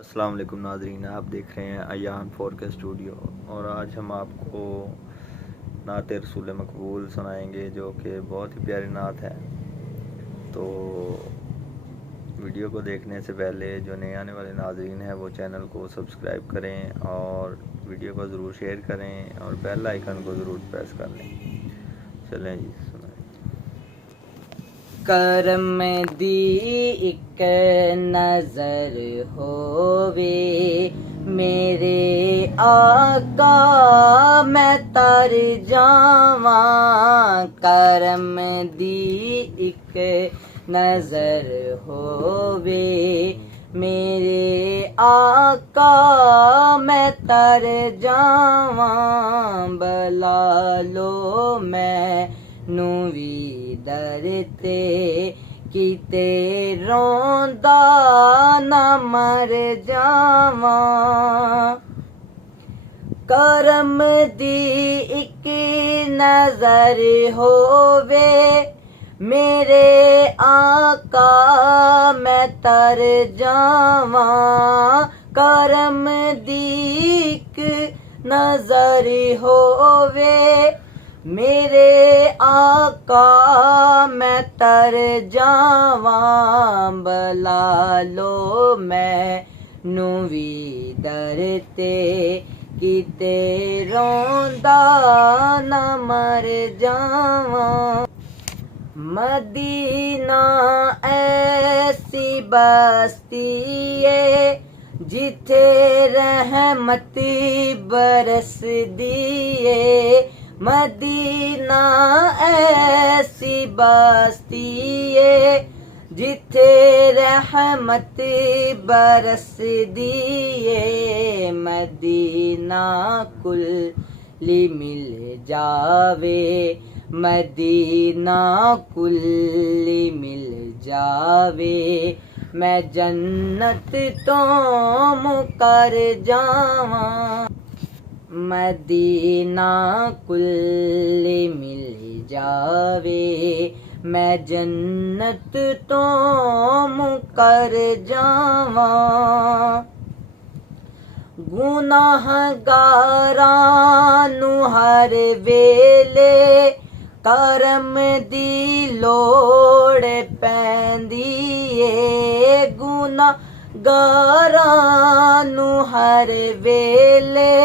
अस्सलाम वालेकुम नाज़रीन, आप देख रहे हैं अयान 4K स्टूडियो। और आज हम आपको नात रसूल मकबूल सुनाएंगे जो कि बहुत ही प्यारी नात है। तो वीडियो को देखने से पहले जो नए आने वाले नाज़रीन हैं वो चैनल को सब्सक्राइब करें और वीडियो को ज़रूर शेयर करें और बेल आइकन को ज़रूर प्रेस कर लें। चलें जी, सुनाएं। करम दी एक नजर होवे मेरे आका मैं तर जावा। करम दी एक नजर होवे मेरे आका मैं तर जावा। बला लो मैं ਨੂੰ ਵੀ ਦਰ ਤੇ ਕਿਤੇ ਰੋਂਦਾ ਨਾ ਮਰ ਜਾਵਾਂ। ਕਰਮ ਦੀ ਇੱਕ ਨਜ਼ਰ ਹੋਵੇ ਮੇਰੇ ਆਕਾ ਮੈਂ ਤਰ ਜਾਵਾਂ। ਕਰਮ ਦੀ ਇੱਕ ਨਜ਼ਰ ਹੋਵੇ मेरे आका मैं तर जावां। बला लो मैनू भी दर ते किते रोंदा ना मर जावां। मदीना ऐसी बस्ती है जिथे रहमती बरसदी है। मदीना ऐसी बस्ती है जिथे रहमत बरसदी है। मदीना कुल्ली मिल जावे मदीना कुल्ली मिल जावे मैं जन्नत तो मुकर जावां। मदीना कुल्ली मिल जावे मैं जन्नत तो मुकर जावां। गुनाहगारां नू हर वेले करम दी लोड़ पैंदी ए। गुनाहगारां नू हर वेले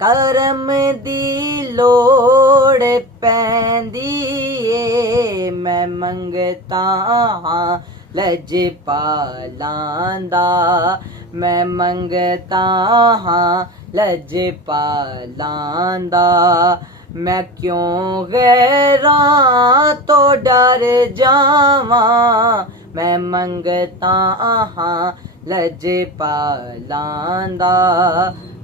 करम दी लोड़ पैंदी ए। मैं मंगता हाँ लजपालां दा मैं मंगता हाँ लजपालां दा। मैं क्यों गैरां तो डर जावां। मैं मंगता हाँ लजपालां दा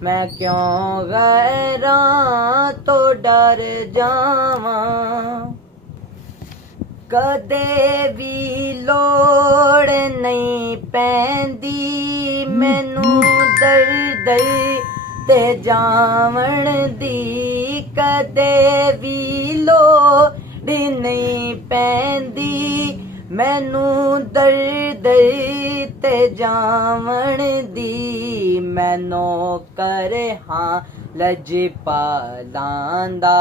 मैं क्यों गैरां तो डर जावां। कदे भी लोड़ नहीं पैंदी मैनू दर दर ते जावण दी। कदे भी लोड़ नहीं पैंदी मैनू दर दर ते जावण दी। मैं नौकर हाँ लजपालां दा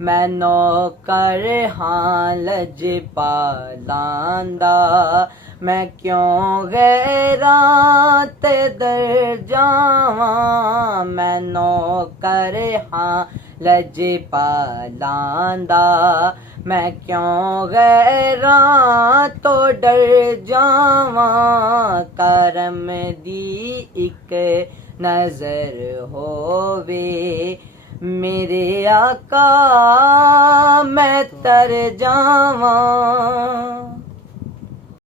मैं नौकर हाँ लजपालां दा। मैं क्यों गैरां ते दर जावां। मैं नौकर हाँ लजपालां दा मैं क्यों गैरां तो डर जावां। करम दी एक नजर होवे मेरे आका मैं तर जावां।